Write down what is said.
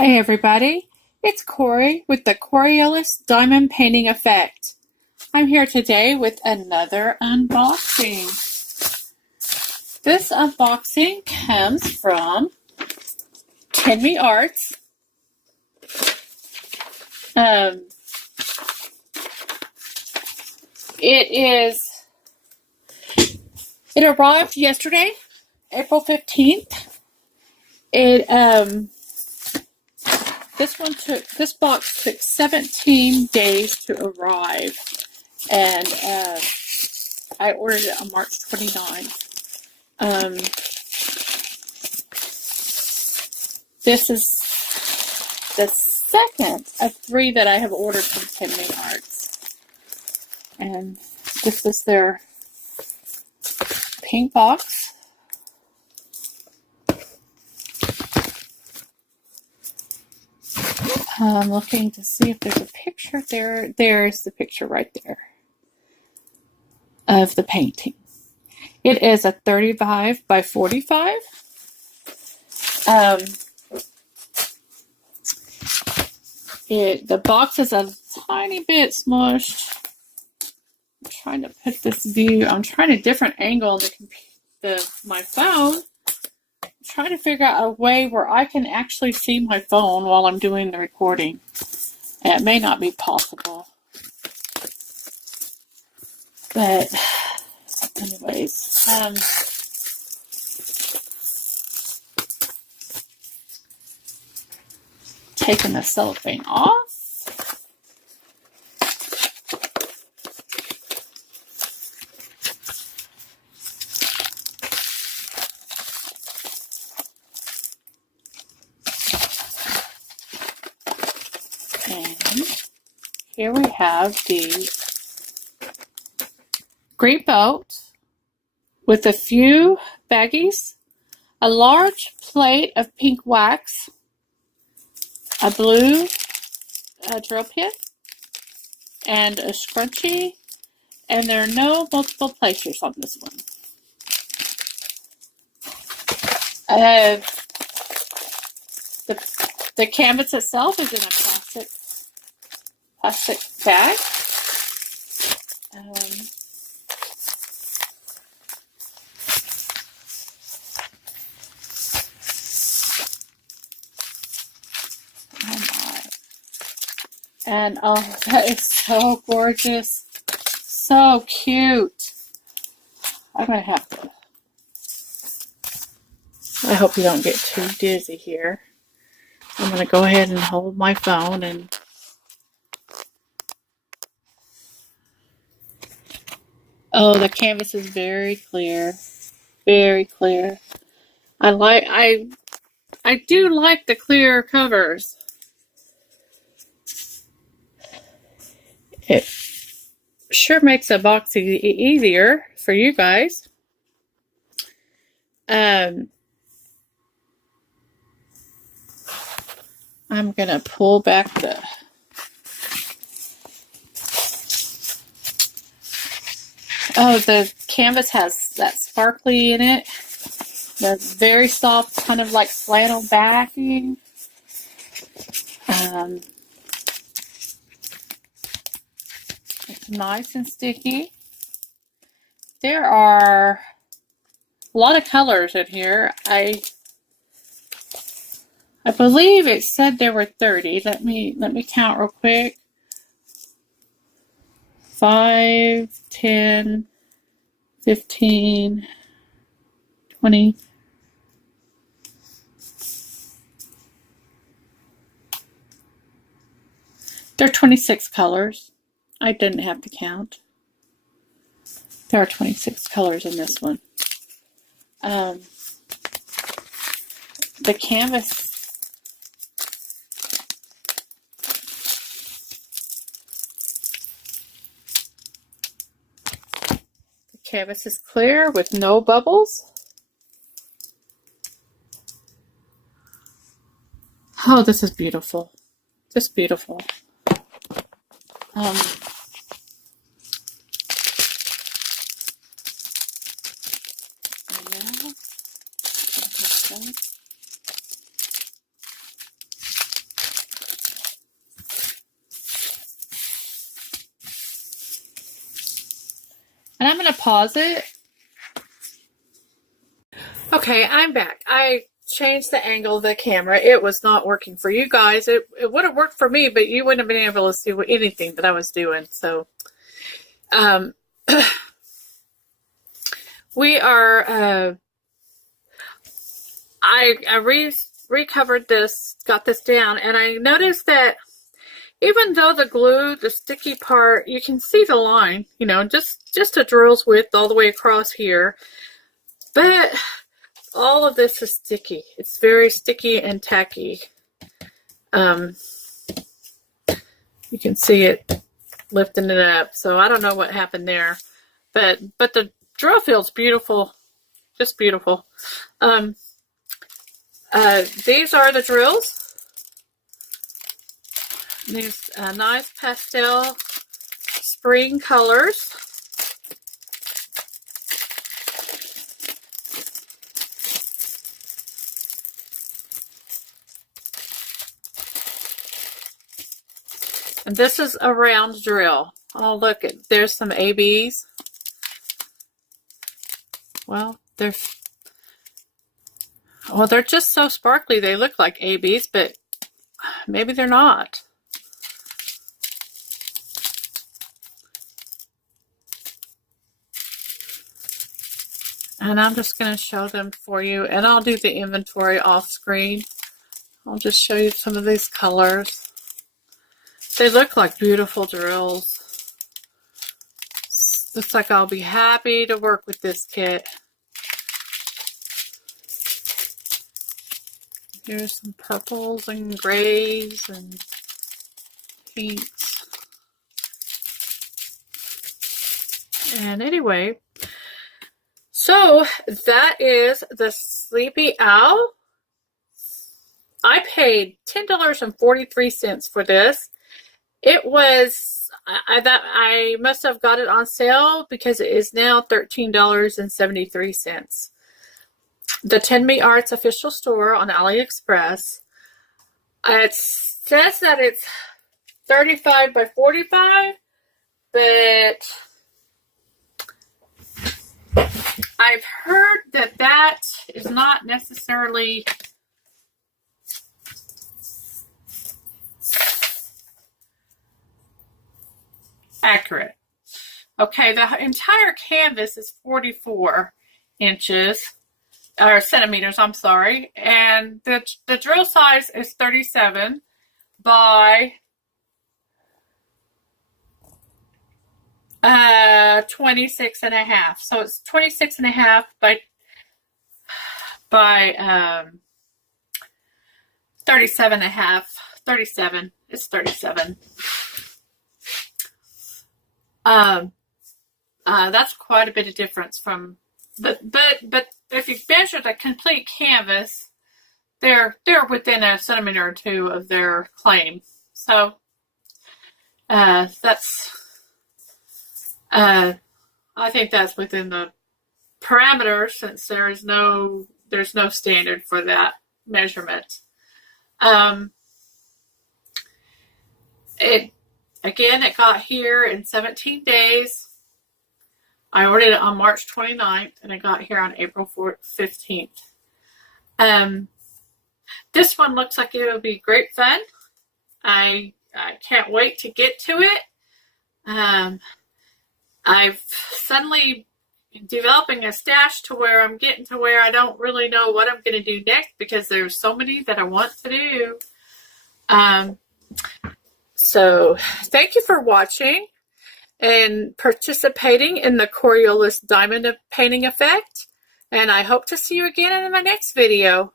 Hi everybody, it's Corey with the Coriolis Diamond Painting Effect. I'm here today with another unboxing. This unboxing comes from TINMI Arts. It arrived yesterday, April 15th. This box took 17 days to arrive, and I ordered it on March 29th. This is the second of 3 that I have ordered from TINMI Arts, and this is their pink box. I'm looking to see if there's a picture there. There's the picture right there of the painting. It is a 35 by 45. The box is a tiny bit smushed. I'm trying to put this view. I'm trying a different angle on my phone. Trying to figure out a way where I can actually see my phone while I'm doing the recording. And it may not be possible. But anyways, taking the cellophane off. And here we have the great boat with a few baggies, a large plate of pink wax, a blue drill pit, and a scrunchie, and there are no multiple placers on this one. The canvas itself is in a plastic bag. And oh, that is so gorgeous. So cute. I'm going to have to. I hope you don't get too dizzy here. I'm going to go ahead and hold my phone and oh, the canvas is very clear. Very clear. I do like the clear covers. It sure makes the box easier for you guys. I'm going to pull back the the canvas has that sparkly in it. The very soft, kind of like flannel backing. It's nice and sticky. There are a lot of colors in here. I believe it said there were 30. Let me count real quick. 5, 10, 15, 20. There are 26 colors. I didn't have to count. There are 26 colors in this one. The canvas is clear with no bubbles. Oh, this is beautiful. Just beautiful. to pause it. Okay, I'm back. I changed the angle of the camera. It was not working for you guys. It would have worked for me, but you wouldn't have been able to see anything that I was doing. So, we are, I recovered this, got this down, and I noticed that even though the glue, the sticky part, you can see the line, you know, just a drill's width all the way across here. But all of this is sticky. It's very sticky and tacky. You can see it lifting it up. So I don't know what happened there. But the drill feels beautiful. Just beautiful. These are the drills. These nice pastel spring colors. And this is a round drill. Oh, look, there's some ABs. Well, they're just so sparkly. They look like ABs, but maybe they're not. And I'm just going to show them for you, and I'll do the inventory off screen. I'll just show you some of these colors. They look like beautiful drills. Looks like I'll be happy to work with this kit. Here's some purples and grays and pinks. And anyway, so that is the Sleepy Owl. I paid $10.43 for this. It was, I must have got it on sale because it is now $13.73. The TINMI Arts official store on AliExpress. It says that it's 35 by 45, but I've heard that that is not necessarily accurate. Okay, the entire canvas is 44 inches, or centimeters, I'm sorry, and the drill size is 37 by 26 and a half. So it's 26 and a half by 37 and a half. 37. It's 37. That's quite a bit of difference from, but if you measure the complete canvas, they're within a centimeter or two of their claim. So that's I think that's within the parameters, since there's no standard for that measurement. It got here in 17 days. I ordered it on March 29th, and it got here on April 15th. This one looks like it will be great fun. I can't wait to get to it. I've suddenly developing a stash to where I'm getting to where I don't really know what I'm going to do next, because there's so many that I want to do. So thank you for watching and participating in the Coriolis Diamond Painting Effect. And I hope to see you again in my next video.